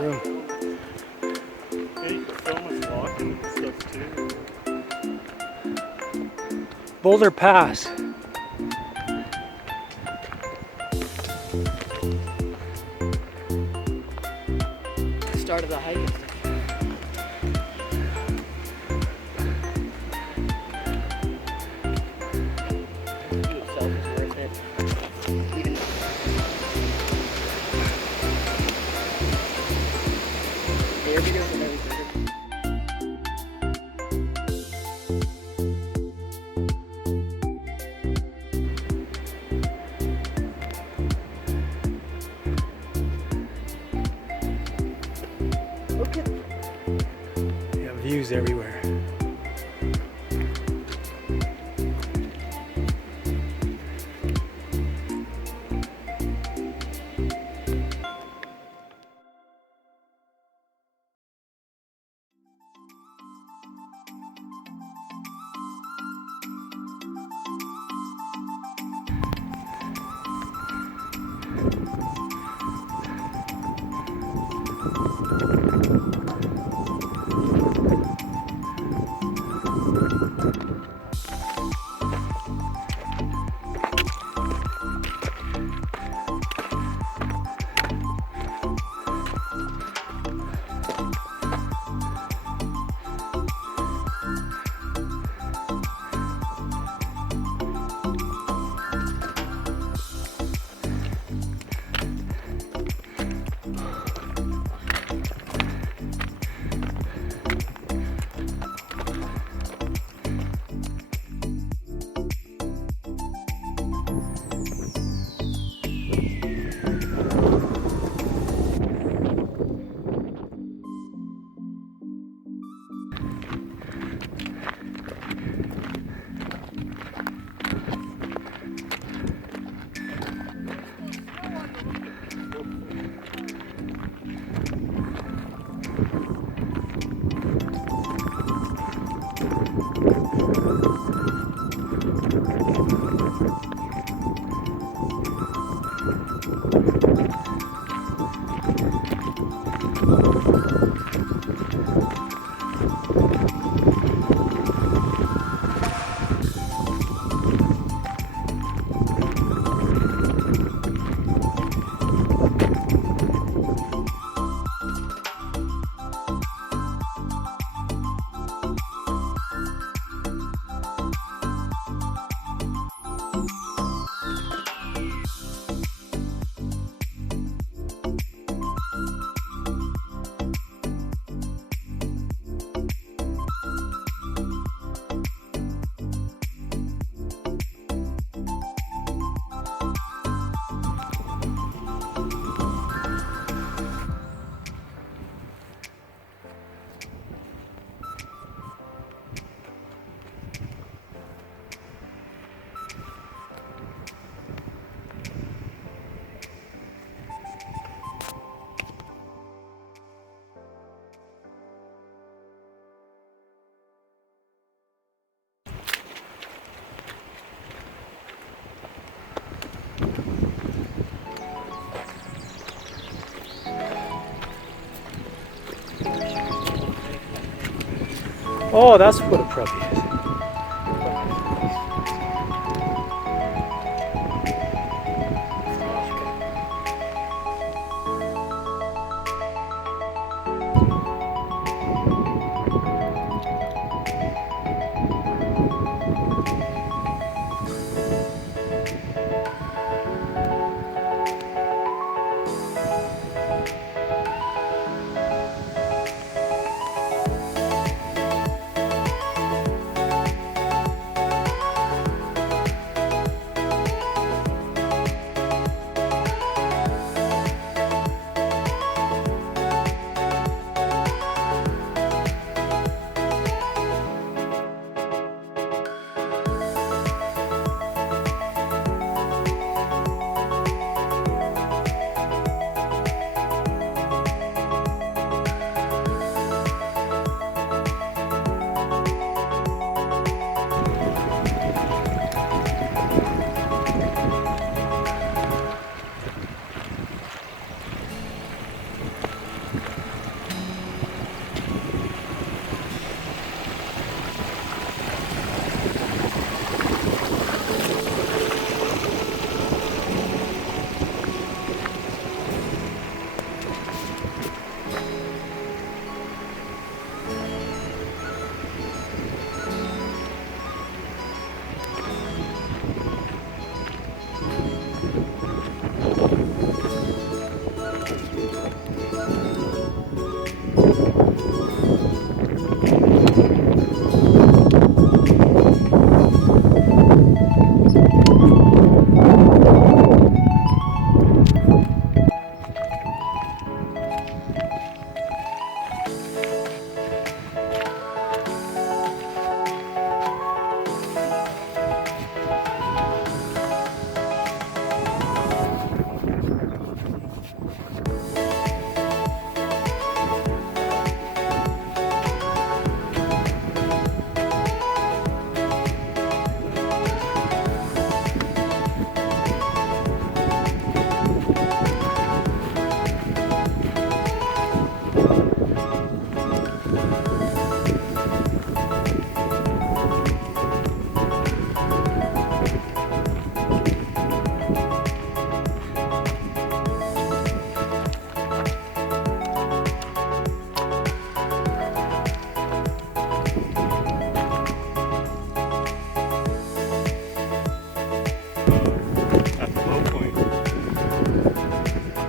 room. Yeah, you can film us walking and stuff too. Boulder Pass. Start of the hike and stuff. The view itself is worth it. Even their videos are very better. Okay. Yeah, views everywhere. Oh, that's what it probably is.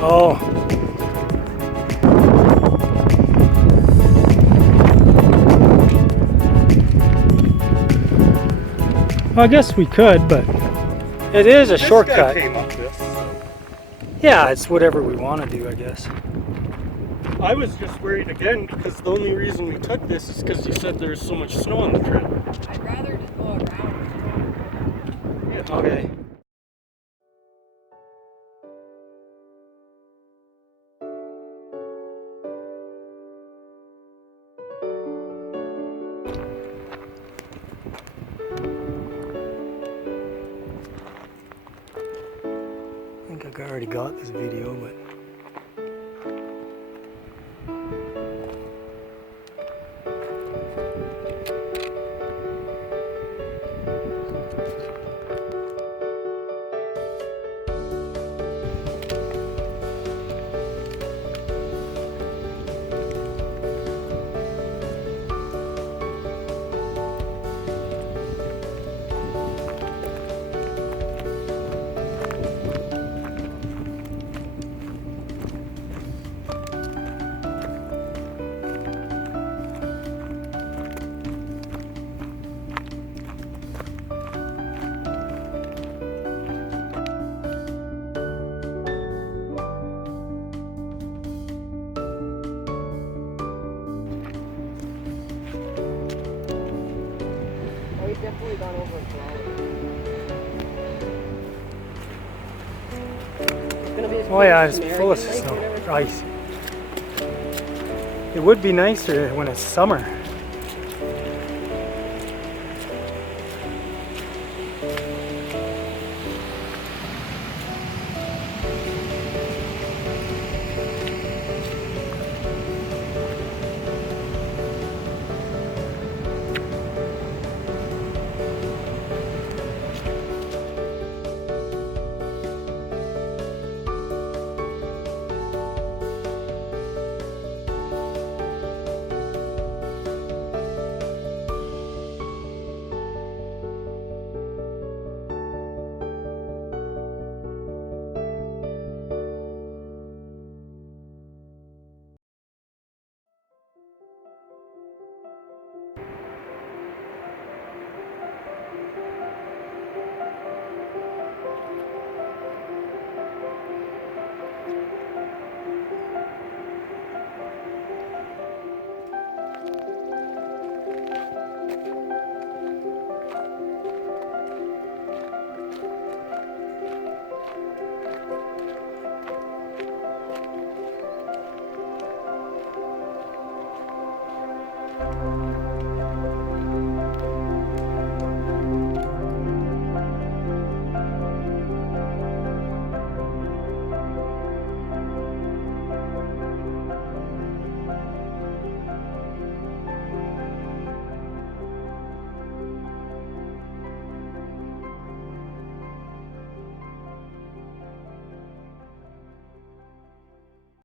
Oh. Well, I guess we could, but it is a This shortcut. guy came up this. So. Yeah, it's whatever we want to do, I guess. I was just worried again because the only reason we took this is because you said there's so much snow on the trip. I'd rather just go around. Yeah. Okay. I think I already got this video, but Oh, he's definitely gone over a It's gonna be as oh yeah, close it's to full of American Lake snow, and everything. ice. It would be nicer when it's summer.